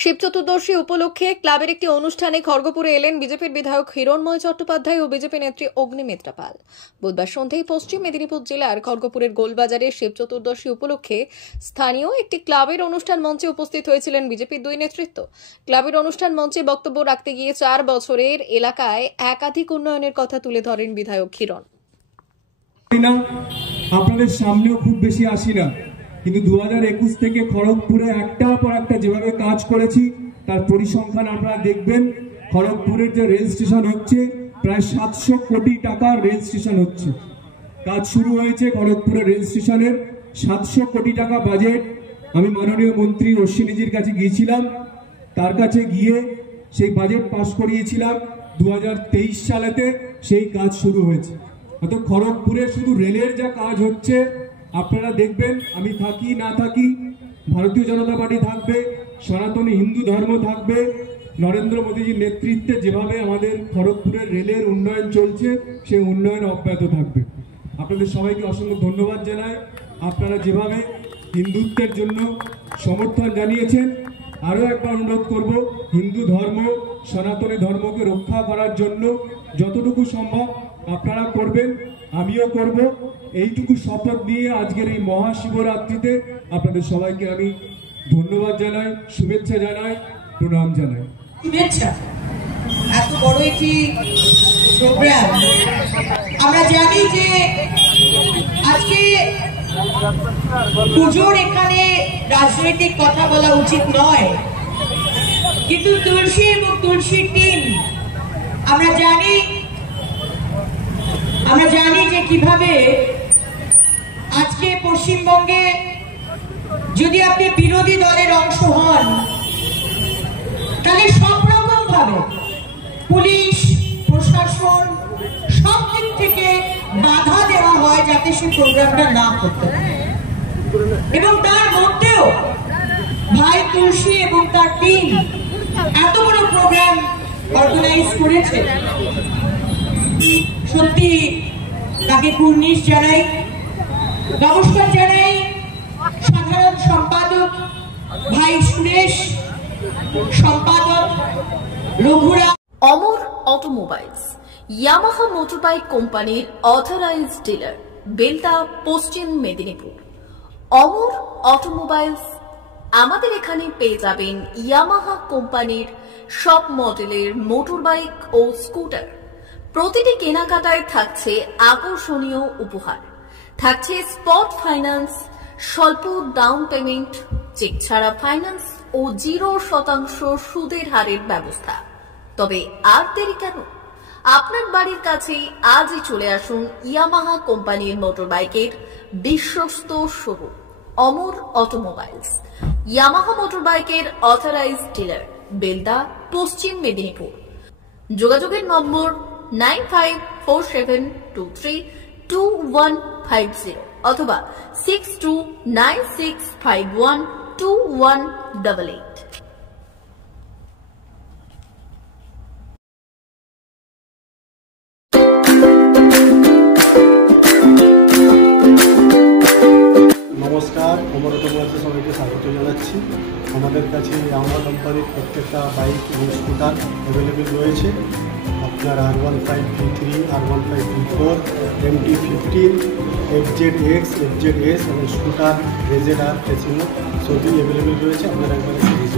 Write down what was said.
শিব চতুর্দশী উপলক্ষে ক্লাবের একটি অনুষ্ঠানে খড়গপুরে এলেন বিজেপির বিধায়ক হিরণময় চট্টোপাধ্যায় ও বিজেপি নেত্রী অগ্নিমিত্রা পাল। বুধবার সন্ধ্যায় পশ্চিম মেদিনীপুর জেলার খড়গপুরের গোলবাজারে শিব চতুর্দশী উপলক্ষে স্থানীয় একটি ক্লাবের অনুষ্ঠান মঞ্চে উপস্থিত হয়েছিলেন বিজেপির দুই নেতৃত্ব। ক্লাবের অনুষ্ঠান মঞ্চে বক্তব্য রাখতে গিয়ে 4 বছরের এলাকায় একাধিক উন্নয়নের কথা তুলে ধরেন বিধায়ক হিরণ। আপনাদের সামনেও খুব বেশি আসি না, কিন্তু 2021 থেকে খড়গপুরে একটার পর একটা যেভাবে কাজ করেছি তার পরিসংখ্যান আপনারা দেখবেন। খড়গপুরের যে রেল স্টেশন হচ্ছে, প্রায় 700 কোটি টাকার রেল স্টেশন হচ্ছে। কাজ শুরু হয়েছে খড়গপুরের রেল স্টেশনের, 700 কোটি টাকা বাজেট। আমি মাননীয় মন্ত্রী অশ্বিনীজির কাছে গিয়েছিলাম, তার কাছে গিয়ে সেই বাজেট পাশ করিয়েছিলাম। 2023 সালেতে সেই কাজ শুরু হয়েছে। অত খড়গপুরে শুধু রেলের যা কাজ হচ্ছে আপনারা দেখবেন। আমি থাকি না থাকি, ভারতীয় জনতা পার্টি থাকবে, সনাতনী হিন্দু ধর্ম থাকবে, নরেন্দ্র মোদীজির নেতৃত্বে যেভাবে আমাদের খড়গপুরের রেলের উন্নয়ন চলছে সেই উন্নয়ন অব্যাহত থাকবে। আপনাদের সবাইকে অসংখ্য ধন্যবাদ জানাই। আপনারা যেভাবে হিন্দুত্বের জন্য সমর্থন জানিয়েছেন, আরও একবার অনুরোধ করব, হিন্দু ধর্ম সনাতনী ধর্মকে রক্ষা করার জন্য যতটুকু সম্ভব আপনারা করবেন, আমিও করব। এইটুকু শপথ নিয়ে আজকের এই মহাশিবরাত্রিতে আপনাদের সবাইকে আমি ধন্যবাদ জানাই, শুভেচ্ছা জানাই, প্রণাম জানাই। শুভেচ্ছা। এত বড় একটি প্রোগ্রাম, আমরা জানি যে আজকে পুজোর এখানে রাজনৈতিক কথা বলা উচিত নয়, কিন্তু তুলসী এবং তুলসীর টিম আমরা জানি যে কিভাবে আজকে পশ্চিমবঙ্গে যদি আপনি বিরোধী দলের অংশ হন তাহলে সব রকম ভাবে পুলিশ প্রশাসন সব দিক থেকে বাধা দেওয়া হয় যাতে সে প্রোগ্রামটা না করতে পারে। এবং তার মধ্যেও ভাই তুলসী এবং তার টিম এত বড় প্রোগ্রাম অর্গানাইজ করেছে, সত্যি তাকে কুর্নিশ জানাই, নমস্কার জানাই। সাধারণ সম্পাদক ভাই সুরেশ, সম্পাদক রঘুরাম। অমর অটোমোবাইলস ইয়ামাহা মোটরবাইক কোম্পানির অথরাইজড ডিলার, বেলদা, পশ্চিম মেদিনীপুর। অমর অটোমোবাইলস, আমাদের এখানে পেয়ে যাবেন ইয়ামাহা কোম্পানির সব মডেলের মোটরবাইক ও স্কুটার। প্রতিটি কেনাকাটায় থাকছে আকর্ষণীয় উপহার, থাকছে স্পট ফাইন্যান্স, স্বল্প ডাউন পেমেন্ট, চেক ছাড়া ফাইন্যান্স ও 0% সুদের হারের ব্যবস্থা। তবে আর দেরি কেন? আপনার বাড়ির কাছেই আজই চলে আসুন ইয়ামাহা কোম্পানির মোটরবাইকের বিশ্বস্ত শোরুম অমর অটোমোবাইলস, ইয়ামাহা মোটরবাইকের অথরাইজড ডিলার, বেলদা, পশ্চিম মেদিনীপুর। যোগাযোগের নম্বর 9547232150 অথবা 6296512188। নমস্কার, অমর অটোমোবাইলসে সবাইকে স্বাগত জানাচ্ছি। আমাদের কাছে ইয়ামাহা কোম্পানির প্রত্যেকটা বাইক এবং স্কুটার অ্যাভেলেবেল রয়েছে। আপনার R15 V3, R15 V4, MT-15, FZX, FZS এবং স্কুটার, RZR, টেসিনো সবই অ্যাভেলেবেল রয়েছে। আপনারা একবার ভিজিট